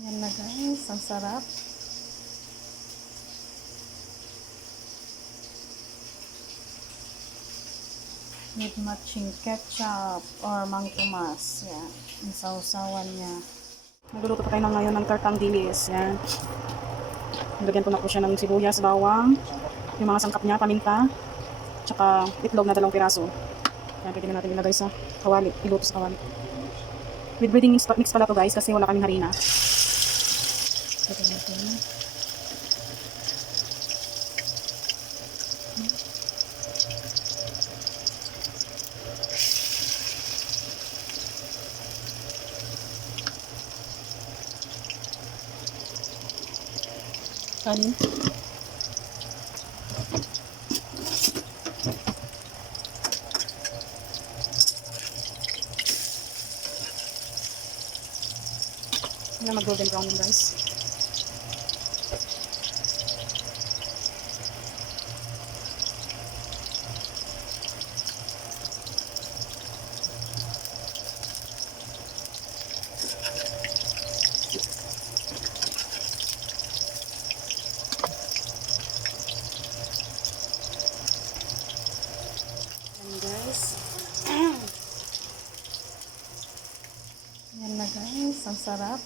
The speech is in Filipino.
Yan na guys, ang sarap. With matching ketchup or Mang Tomas. Yan, ang sausawan niya. Nagluluto pa tayo ngayon ng tartang dilis. Yan. Nilagyan ko na po siya ng sibuyas, bawang, yung mga sangkap niya, paminta, tsaka itlog na 2 piraso. Yan, pwede na natin ilagay sa kawali, iluto sa kawali. With breading mix pala to guys kasi wala kaming harina. Ito natin. Kanin. Hindi mag golden brown yung guys. Yan guys. Yan na guys, ang sarap.